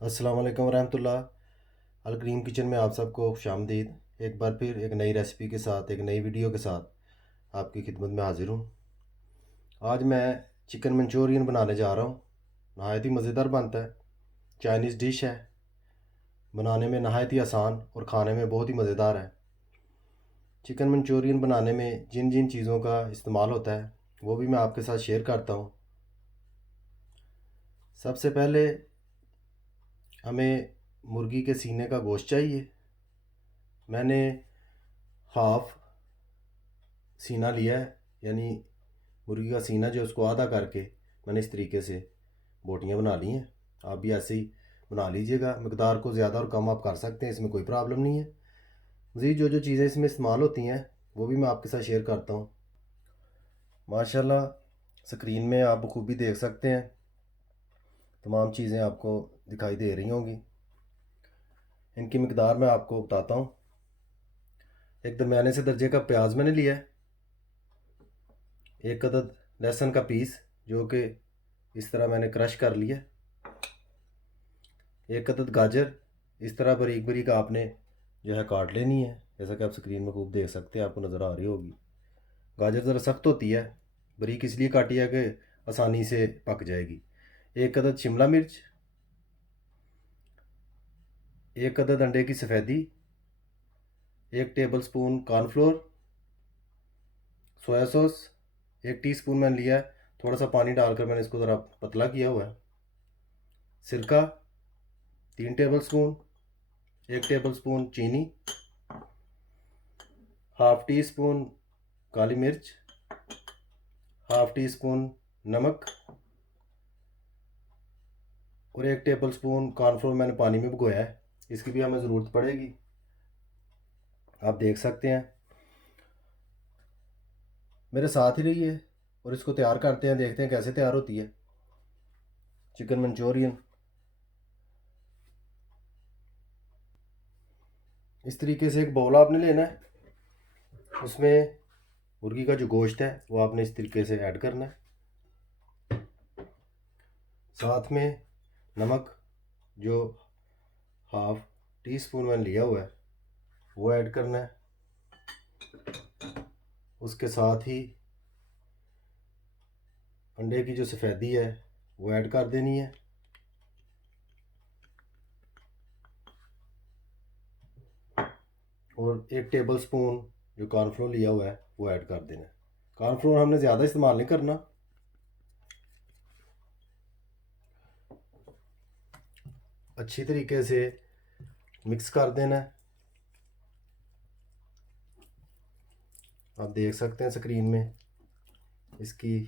अस्सलाम वालेकुम रहमतुल्लाह। अलकरीम किचन में आप सबको खुशामदीद। एक बार फिर एक नई रेसिपी के साथ, एक नई वीडियो के साथ आपकी खिदमत में हाजिर हूँ। आज मैं चिकन मंचूरियन बनाने जा रहा हूँ। नहायत ही मज़ेदार बनता है। चाइनीज़ डिश है, बनाने में नहायत ही आसान और ख़ाने में बहुत ही मज़ेदार है। चिकन मंचूरियन बनाने में जिन जिन चीज़ों का इस्तेमाल होता है वो भी मैं आपके साथ शेयर करता हूँ। सबसे पहले हमें मुर्गी के सीने का गोश्त चाहिए। मैंने हाफ़ सीना लिया है, यानी मुर्गी का सीना जो उसको आधा करके मैंने इस तरीके से बोटियां बना ली हैं। आप भी ऐसे ही बना लीजिएगा। मकदार को ज़्यादा और कम आप कर सकते हैं, इसमें कोई प्रॉब्लम नहीं है। मज़ीद जो जो चीज़ें इसमें इस्तेमाल होती हैं वो भी मैं आपके साथ शेयर करता हूँ। माशाल्लाह स्क्रीन में आप बखूबी देख सकते हैं, तमाम चीज़ें आपको दिखाई दे रही होंगी। इनकी मकदार मैं आपको बताता हूँ। एक दरमियाने से दर्जे का प्याज मैंने लिया है, एक अदद लहसुन का पीस जो कि इस तरह मैंने क्रश कर लिया, एक अदद गाजर इस तरह बारीक बारीक आपने जो है काट लेनी है, जैसा कि आप स्क्रीन में खूब देख सकते हैं, आपको नज़र आ रही होगी। गाजर ज़रा सख्त होती है, बारीक इसलिए काटी है कि आसानी से पक जाएगी। एक अदद शिमला मिर्च, एक अदद अंडे की सफ़ेदी, एक table spoon cornflour, soya sauce 1 teaspoon मैंने लिया है। थोड़ा सा पानी डालकर मैंने इसको ज़रा पतला किया हुआ है। सिरका 3 टेबल स्पून, 1 टेबल स्पून चीनी, हाफ़ टी स्पून काली मिर्च, हाफ़ टी स्पून नमक और 1 टेबल स्पून कॉर्नफ्लोर मैंने पानी में भिगोया है। इसकी भी हमें ज़रूरत पड़ेगी, आप देख सकते हैं। मेरे साथ ही रहिए और इसको तैयार करते हैं, देखते हैं कैसे तैयार होती है चिकन मंचूरियन। इस तरीके से एक बाउल आपने लेना है, उसमें मुर्गी का जो गोश्त है वो आपने इस तरीके से ऐड करना है। साथ में नमक जो हाफ़ टी स्पून मैंने लिया हुआ है वो ऐड करना है। उसके साथ ही अंडे की जो सफ़ेदी है वो ऐड कर देनी है। और 1 टेबल स्पून जो कॉर्नफ्लोर लिया हुआ है वो ऐड कर देना है। कॉर्नफ्लोर हमने ज़्यादा इस्तेमाल नहीं करना। अच्छी तरीके से मिक्स कर देना है। आप देख सकते हैं स्क्रीन में इसकी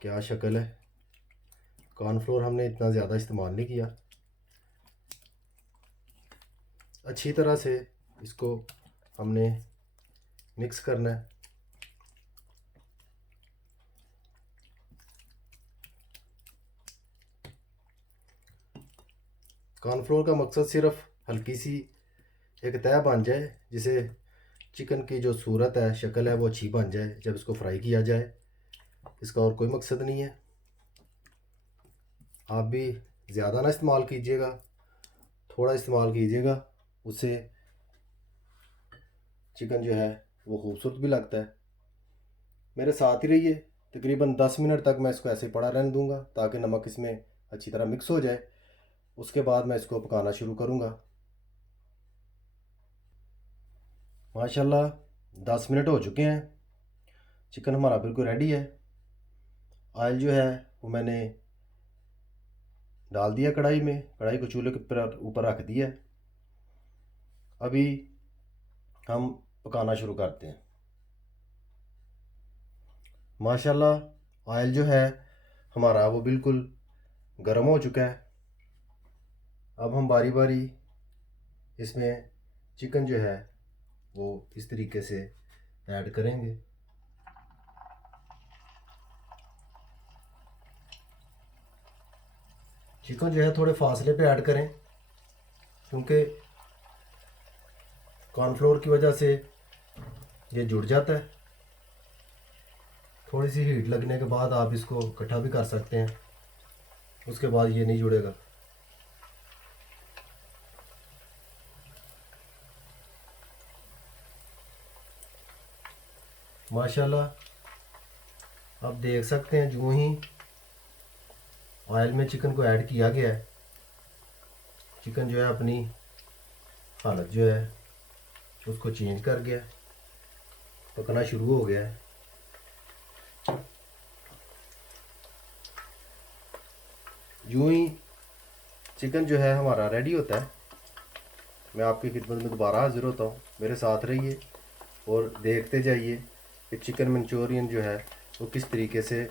क्या शक्ल है। कॉर्नफ्लोर हमने इतना ज़्यादा इस्तेमाल नहीं किया। अच्छी तरह से इसको हमने मिक्स करना है। कॉर्नफ्लोर का मकसद सिर्फ हल्की सी एक तह बन जाए, जिसे चिकन की जो सूरत है, शक्ल है, वो अच्छी बन जाए जब इसको फ्राई किया जाए। इसका और कोई मकसद नहीं है। आप भी ज़्यादा ना इस्तेमाल कीजिएगा, थोड़ा इस्तेमाल कीजिएगा, उससे चिकन जो है वो खूबसूरत भी लगता है। मेरे साथ ही रहिए, तकरीबन 10 मिनट तक मैं इसको ऐसे पड़ा रहने दूंगा ताकि नमक इसमें अच्छी तरह मिक्स हो जाए। उसके बाद मैं इसको पकाना शुरू करूंगा। माशाल्लाह 10 मिनट हो चुके हैं, चिकन हमारा बिल्कुल रेडी है। ऑयल जो है वो मैंने डाल दिया कढ़ाई में, कढ़ाई को चूल्हे के ऊपर रख दिया। अभी हम पकाना शुरू करते हैं। माशाल्लाह ऑयल जो है हमारा वो बिल्कुल गर्म हो चुका है। अब हम बारी बारी इसमें चिकन जो है वो इस तरीके से ऐड करेंगे। चिकन जो है थोड़े फासले पे ऐड करें, क्योंकि कॉर्नफ्लोर की वजह से ये जुड़ जाता है। थोड़ी सी हीट लगने के बाद आप इसको इकट्ठा भी कर सकते हैं, उसके बाद ये नहीं जुड़ेगा। माशाल्लाह आप देख सकते हैं, जो ही ऑयल में चिकन को ऐड किया गया है, चिकन जो है अपनी हालत जो है उसको चेंज कर गया, पकना शुरू हो गया है। यूं ही चिकन जो है हमारा रेडी होता है, मैं आपकी खिदमत में दोबारा हाजिर होता हूँ। मेरे साथ रहिए और देखते जाइए कि चिकन मंचूरियन जो है वो किस तरीके से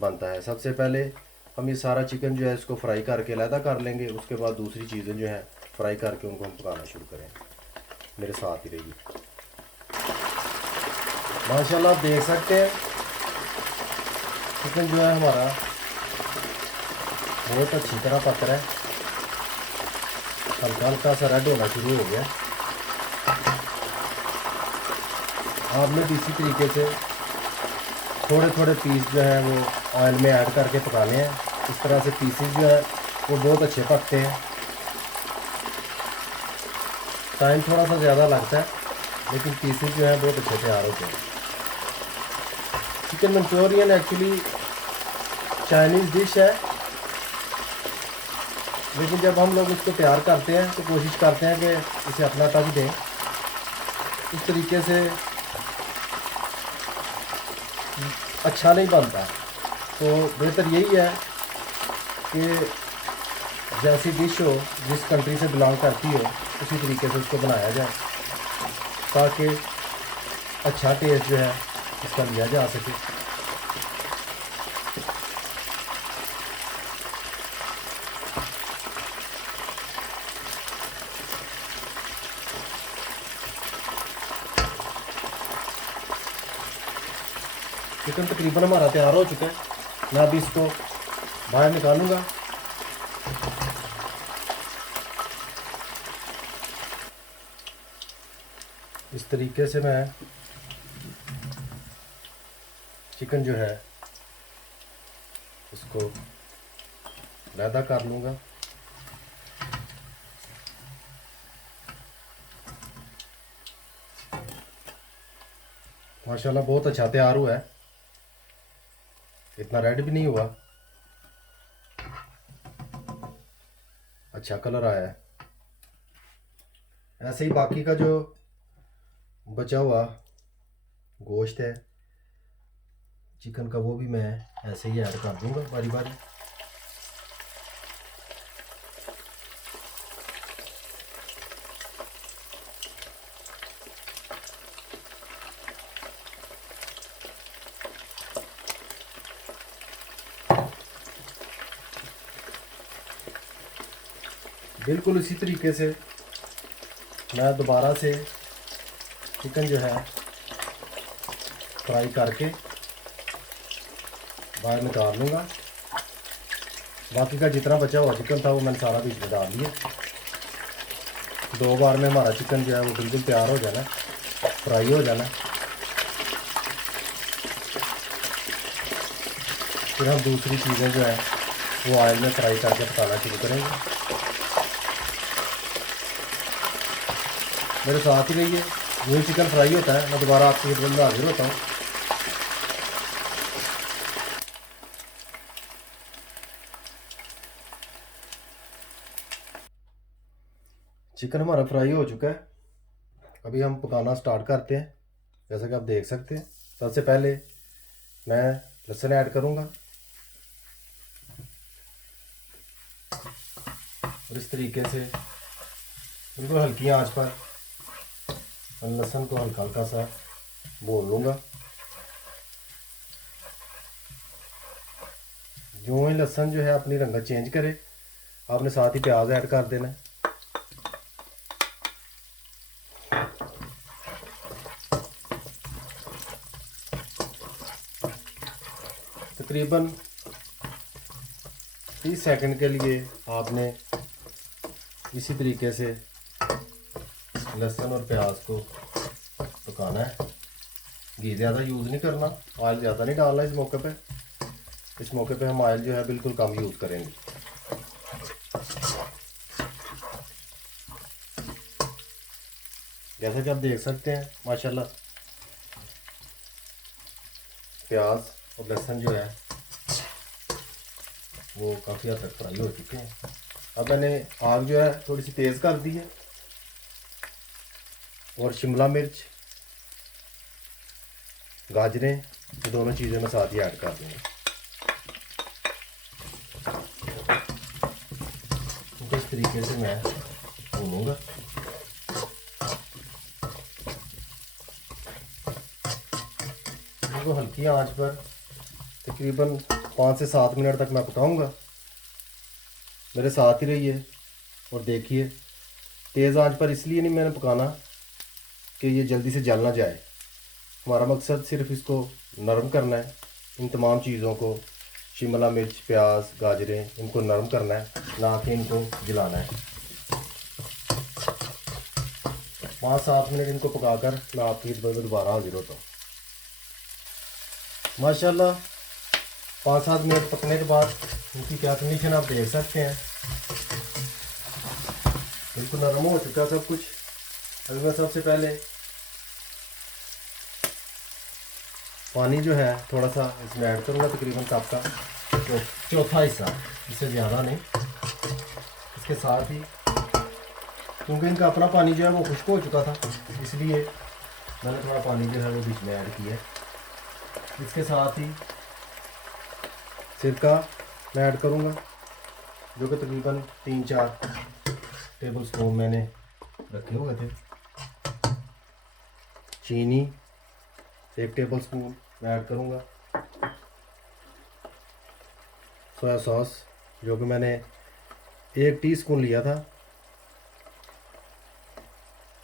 बनता है। सबसे पहले हम ये सारा चिकन जो है इसको फ्राई करके अलहदा कर लेंगे, उसके बाद दूसरी चीज़ें जो हैं फ्राई करके उनको हम पकाना शुरू करेंगे। मेरे साथ ही रहिए। माशाल्लाह आप देख सकते हैं चिकन जो है हमारा बहुत अच्छी तरह पक रहा है, हल्का हल्का सा रेड होना शुरू हो गया। आपने भी इसी तरीके से थोड़े थोड़े पीस जो है वो ऑयल में ऐड करके पकाने हैं। इस तरह से पीसेस जो है वो बहुत अच्छे पकते हैं। टाइम थोड़ा सा ज़्यादा लगता है, लेकिन पीसेस जो है बहुत अच्छे तैयार होते हैं। Chicken Manchurian actually Chinese dish है, लेकिन जब हम लोग इसको तैयार करते हैं तो कोशिश करते हैं कि इसे अपना टच दें। इस तरीके से अच्छा नहीं बनता, तो बेहतर यही है कि जैसी डिश हो, जिस कंट्री से बिलोंग करती हो, उसी तरीके से उसको बनाया जाए, ताकि अच्छा टेस्ट जो है इसका लिया जा सके। चिकन तकरीबन हमारा तैयार हो चुका है, मैं अभी इसको बाहर निकालूंगा। इस तरीके से मैं चिकन जो है इसको अलहदा कर लूँगा। माशाल्लाह बहुत अच्छा तैयार हुआ है, इतना रेड भी नहीं हुआ, अच्छा कलर आया है। ऐसे ही बाकी का जो बचा हुआ गोश्त है चिकन का, वो भी मैं ऐसे ही ऐड कर दूंगा बारी बारी। बिल्कुल इसी तरीके से मैं दोबारा से चिकन जो है फ्राई करके बाहर निकाल लूँगा। बाकी का जितना बचा हुआ चिकन था वो मैंने सारा बीच में डाल दिया। 2 बार में हमारा चिकन जो है वो बिल्कुल तैयार हो जाना, फ्राई हो जाना। फिर हम दूसरी चीज़ें जो है वो ऑयल में फ्राई करके पकाना शुरू करेंगे। मेरे साथ ही रहिए, वही चिकन फ्राई होता है, मैं दोबारा आपकी खिदमत में हाजिर होता हूँ। चिकन हमारा फ्राई हो चुका है, अभी हम पकाना स्टार्ट करते हैं। जैसा कि आप देख सकते हैं, सबसे पहले मैं लहसुन ऐड करूँगा और इस तरीके से बिल्कुल हल्की आंच पर लहसुन को हल्का हल्का सा भून लूँगा। जो ही लहसुन जो है अपनी रंगत चेंज करे, आपने साथ ही प्याज ऐड कर देना है। तकरीबन 30 सेकंड के लिए आपने इसी तरीके से लहसुन और प्याज को पकाना है। घी ज़्यादा यूज़ नहीं करना, ऑयल ज़्यादा नहीं डालना इस मौके पे। इस मौके पे हम ऑयल जो है बिल्कुल कम यूज़ करेंगे। जैसा कि आप देख सकते हैं माशाल्लाह प्याज और लहसुन जो है वो काफ़ी हद तक फ्राई हो चुके हैं। अब मैंने आग जो है थोड़ी सी तेज़ कर दी है और शिमला मिर्च, गाजरें, दोनों चीज़ें मैं साथ ही ऐड कर दूँगा। तो इस तरीके से मैं भूनूंगा। इनको हल्की आंच पर तकरीबन 5 से 7 मिनट तक मैं पकाऊंगा। मेरे साथ ही रहिए और देखिए। तेज़ आंच पर इसलिए नहीं मैंने पकाना कि ये जल्दी से जल ना जाए। हमारा मकसद सिर्फ इसको नरम करना है। इन तमाम चीज़ों को, शिमला मिर्च, प्याज, गाजरें, इनको नरम करना है, ना कि इनको जलाना है। 5-7 मिनट इनको पकाकर मैं आपकी खिदमत में दोबारा हाजिर होता हूँ। माशाल्लाह 5-7 मिनट पकने के बाद इनकी क्या कंडीशन आप देख सकते हैं। बिल्कुल नरम हो चुका सब कुछ। अभी मैं सबसे पहले पानी जो है थोड़ा सा इसमें ऐड करूँगा, तकरीबन कप का चौथा हिस्सा, इससे ज़्यादा नहीं। इसके साथ ही क्योंकि इनका अपना पानी जो है वो खुश्क हो चुका था, इसलिए मैंने थोड़ा पानी जो है वो बीच में ऐड किया। इसके साथ ही सिरका मैं ऐड करूँगा, जो कि तकरीबन 3-4 टेबल स्पून मैंने रखे हुए थे। चीनी 1 टेबल स्पून मैं ऐड करूँगा। सोया सॉस जो कि मैंने 1 टीस्पून लिया था।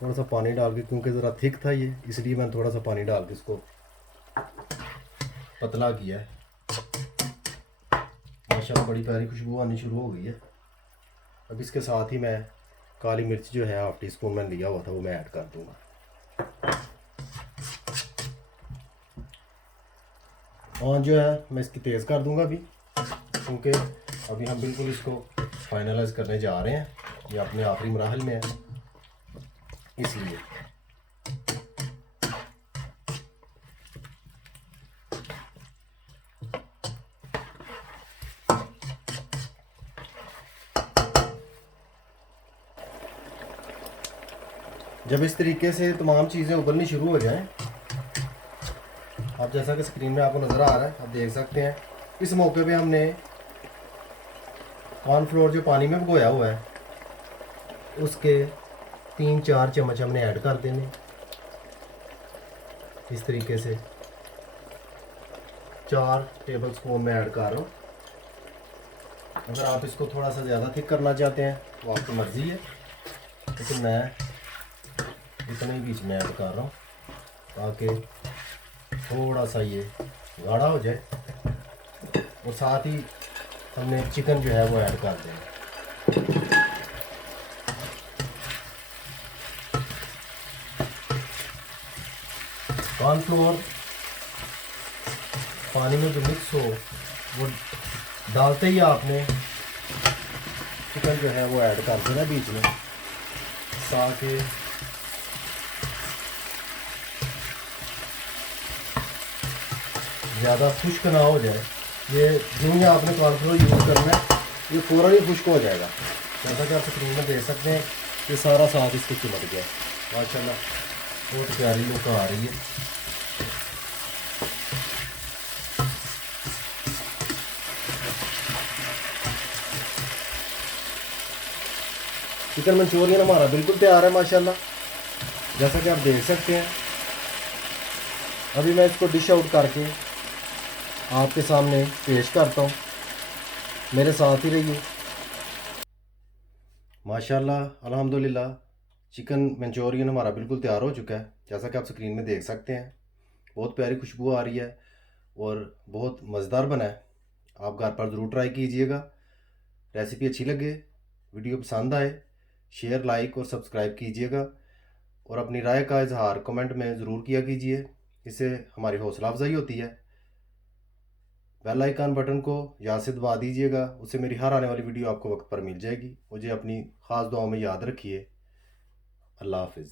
थोड़ा सा पानी डाल के, क्योंकि ज़रा थिक था ये, इसलिए मैंने थोड़ा सा पानी डाल के इसको पतला किया है। माशाल्लाह बड़ी प्यारी खुशबू आनी शुरू हो गई है। अब इसके साथ ही मैं काली मिर्च जो है 1/2 टीस्पून मैंने लिया हुआ था वो मैं ऐड कर दूँगा। और जो है मैं इसकी तेज़ कर दूँगा अभी, क्योंकि अभी हम बिल्कुल इसको फाइनलाइज करने जा रहे हैं। ये अपने आखिरी मराहल में है, इसलिए। जब इस तरीके से तमाम चीज़ें उबलनी शुरू हो जाएं, अब जैसा कि स्क्रीन में आपको नज़र आ रहा है, आप देख सकते हैं, इस मौके पे हमने कॉर्नफ्लोर जो पानी में भिगोया हुआ है उसके 3-4 चम्मच हमने ऐड कर देने। इस तरीके से 4 टेबल स्पून में ऐड कर रहा हूँ। अगर आप इसको थोड़ा सा ज़्यादा थिक करना चाहते हैं वो आपकी मर्ज़ी है, लेकिन मैं इतने ही बीच में ऐड कर रहा हूँ ताकि थोड़ा सा ये गाढ़ा हो जाए। और साथ ही हमने चिकन जो है वो ऐड कर देना। कॉर्नफ्लोर पानी में जो मिक्स हो वो डालते ही आपने चिकन जो है वो ऐड कर देना बीच में, ताकि ज़्यादा खुश्क ना हो जाए। ये जो ही आपने कॉर्नफ्लोर यूज़ करना है ये फ़ौरन ही खुश्क हो जाएगा। जैसा कि आप स्क्रीन में देख सकते हैं ये सारा साथ इसको चिमट गया। माशाल्लाह बहुत प्यारी लुक आ रही है। चिकन मंचूरियन हमारा बिल्कुल तैयार है माशाल्लाह, जैसा कि आप देख सकते हैं। अभी मैं इसको डिश आउट करके आपके सामने पेश करता हूँ, मेरे साथ ही रहिए। माशाल्लाह अल्हम्दुलिल्लाह चिकन मंचूरियन हमारा बिल्कुल तैयार हो चुका है, जैसा कि आप स्क्रीन में देख सकते हैं। बहुत प्यारी खुशबू आ रही है और बहुत मज़ेदार बना है। आप घर पर ज़रूर ट्राई कीजिएगा। रेसिपी अच्छी लगे, वीडियो पसंद आए, शेयर, लाइक और सब्सक्राइब कीजिएगा और अपनी राय का इजहार कमेंट में ज़रूर किया कीजिए। इससे हमारी हौसला अफजाई होती है। बेल आइकन बटन को याद से दबा दीजिएगा, उससे मेरी हर आने वाली वीडियो आपको वक्त पर मिल जाएगी। मुझे अपनी ख़ास दुआओं में याद रखिए। अल्लाह हाफिज़।